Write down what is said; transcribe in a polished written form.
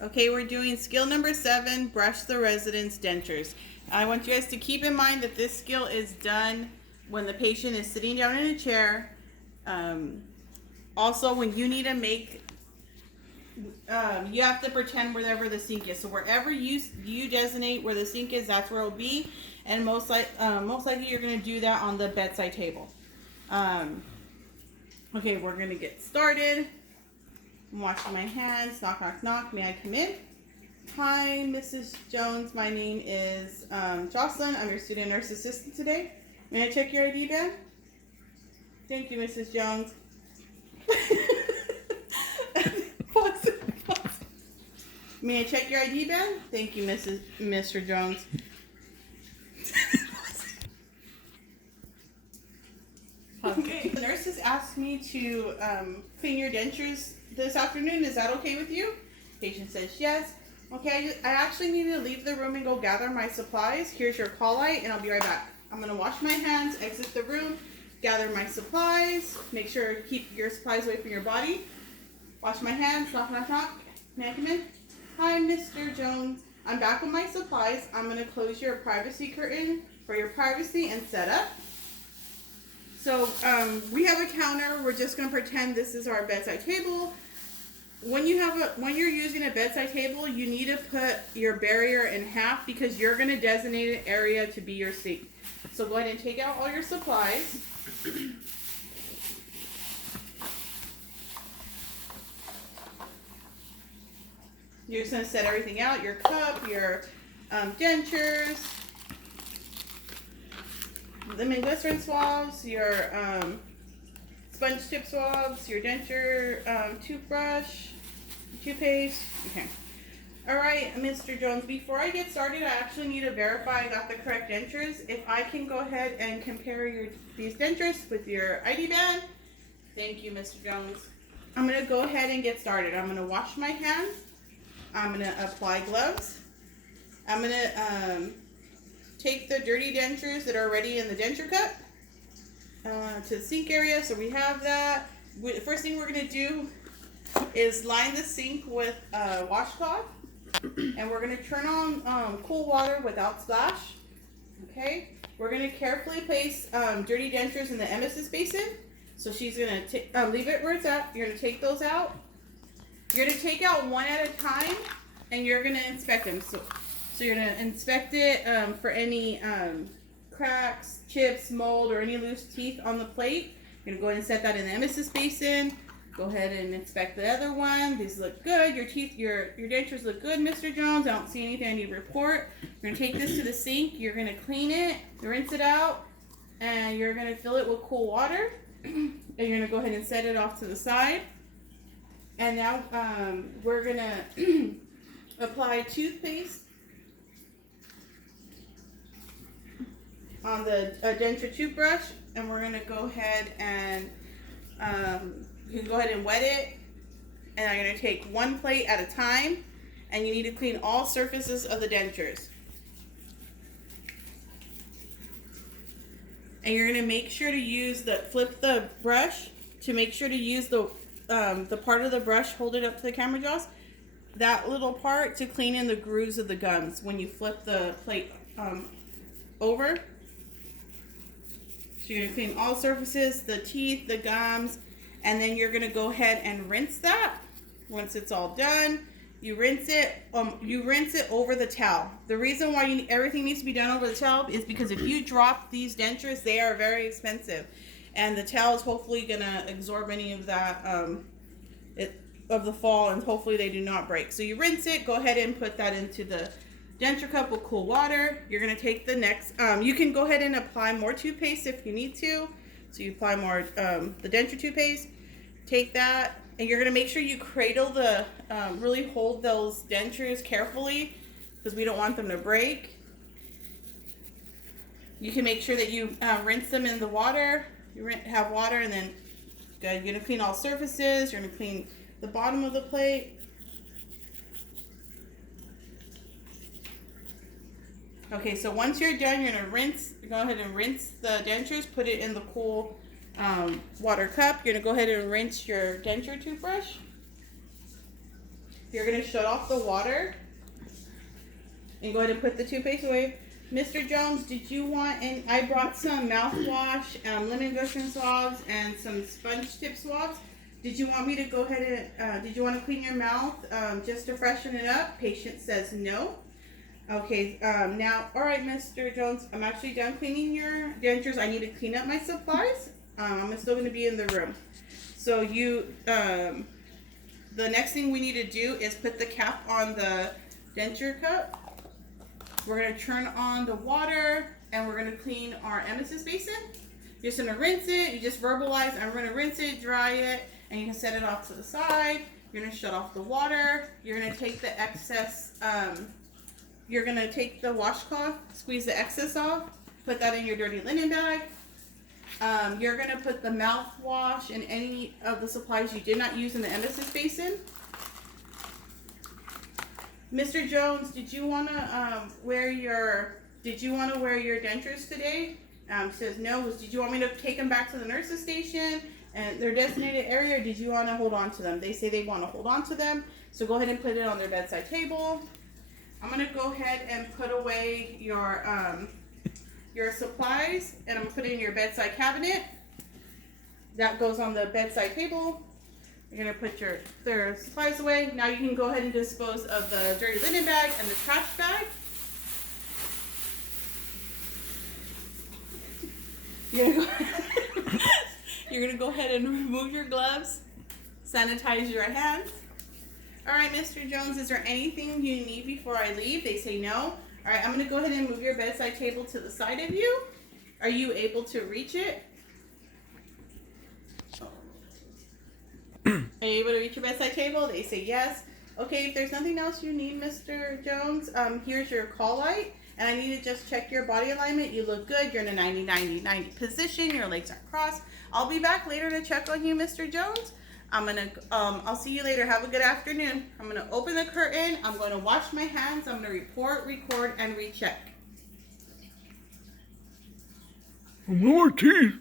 Okay, we're doing skill number 7, brush the resident's dentures. I want you guys to keep in mind that this skill is done when the patient is sitting down in a chair. Also, when you need to make, you have to pretend wherever the sink is. So wherever you designate where the sink is, that's where it'll be. And most likely you're going to do that on the bedside table. Okay, we're going to get started. I'm washing my hands. Knock, knock, knock. May I come in? Hi, Mrs. Jones. My name is Jocelyn. I'm your student nurse assistant today. May I check your ID band? Thank you, Mrs. Jones. Pause. May I check your ID band? Thank you, Mr. Jones. Okay. The nurses asked me to clean your dentures this afternoon. Is that okay with you? Patient says yes. Okay, I actually need to leave the room and go gather my supplies. Here's your call light, and I'll be right back. I'm gonna wash my hands, exit the room, gather my supplies. Make sure to keep your supplies away from your body. Wash my hands. Knock, knock, knock. May I come in? Hi, Mr. Jones. I'm back with my supplies. I'm gonna close your privacy curtain for your privacy and set up. So we have a counter. We're just gonna pretend this is our bedside table. When you're using a bedside table, you need to put your barrier in half because you're gonna designate an area to be your sink. So go ahead and take out all your supplies. You're just gonna set everything out: your cup, your dentures, lemon glycerin swabs, your sponge tip swabs, your denture, toothbrush, toothpaste. Okay. All right, Mr. Jones, before I get started, I actually need to verify I got the correct dentures. If I can go ahead and compare these dentures with your ID band. Thank you, Mr. Jones. I'm gonna go ahead and get started. I'm gonna wash my hands. I'm gonna apply gloves. I'm gonna take the dirty dentures that are already in the denture cup to the sink area. So we have that. The first thing we're going to do is line the sink with a washcloth. And we're going to turn on cool water without splash. Okay. We're going to carefully place dirty dentures in the emesis basin. So she's going to leave it where it's at. You're going to take those out. You're going to take out one at a time, and you're going to inspect them. So you're going to inspect it for any cracks, chips, mold, or any loose teeth on the plate. You're going to go ahead and set that in the emesis basin. Go ahead and inspect the other one. These look good. Your dentures look good, Mr. Jones. I don't see anything I need to report. You're going to take this to the sink. You're going to clean it, rinse it out, and you're going to fill it with cool water. And you're going to go ahead and set it off to the side. And now we're going to apply toothpaste on the denture toothbrush, and we're going to go ahead and you can go ahead and wet it. And I'm going to take one plate at a time, and you need to clean all surfaces of the dentures. And you're going to make sure to flip the brush to make sure to use the part of the brush, hold it up to the camera, Joss, that little part to clean in the grooves of the gums when you flip the plate over. So you're going to clean all surfaces, the teeth, the gums, and then you're going to go ahead and rinse that. Once it's all done, you rinse it over the towel. The reason why everything needs to be done over the towel is because if you drop these dentures, they are very expensive. And the towel is hopefully going to absorb any of that of the fall, and hopefully they do not break. So you rinse it, go ahead and put that into the denture cup with cool water. You're going to take the next, you can go ahead and apply more toothpaste if you need to. So you apply more, the denture toothpaste, take that, and you're going to make sure you cradle really hold those dentures carefully because we don't want them to break. You can make sure that you rinse them in the water. You have water, and then good. You're going to clean all surfaces. You're going to clean the bottom of the plate. Okay, so once you're done, you're going to go ahead and rinse the dentures, put it in the cool water cup. You're going to go ahead and rinse your denture toothbrush. You're gonna shut off the water and go ahead and put the toothpaste away. Mr. Jones, did you want, and I brought some mouthwash, lemon glycerin swabs, and some sponge tip swabs. Did you want me to go ahead and, did you want to clean your mouth just to freshen it up? Patient says no. Okay, now, all right, Mr. Jones, I'm actually done cleaning your dentures. I need to clean up my supplies. I'm still going to be in the room. So you, the next thing we need to do is put the cap on the denture cup. We're going to turn on the water and we're going to clean our emesis basin. You're just going to rinse it. You just verbalize, I'm going to rinse it, dry it, and you can set it off to the side. You're going to shut off the water. You're going to take the excess, you're going to take the washcloth, squeeze the excess off, put that in your dirty linen bag. You're going to put the mouthwash and any of the supplies you did not use in the emesis basin. Mr. Jones, did you want to wear your dentures today? Says no. Did you want me to take them back to the nurse's station and their designated area, or did you want to hold on to them? They say they want to hold on to them, so go ahead and put it on their bedside table. I'm gonna go ahead and put away your supplies, and I'm gonna put it in your bedside cabinet. That goes on the bedside table. You're gonna put their supplies away. Now you can go ahead and dispose of the dirty linen bag and the trash bag. You're gonna go ahead and remove your gloves, sanitize your hands. All right, Mr. Jones, is there anything you need before I leave? They say no. All right, I'm gonna go ahead and move your bedside table to the side of you. Are you able to reach it? Are you able to reach your bedside table? They say yes. Okay, if there's nothing else you need, Mr. Jones, here's your call light. And I need to just check your body alignment. You look good. You're in a 90-90-90 position. Your legs aren't crossed. I'll be back later to check on you, Mr. Jones. I'll see you later. Have a good afternoon. I'm gonna open the curtain. I'm gonna wash my hands. I'm gonna report, record, and recheck. More teeth.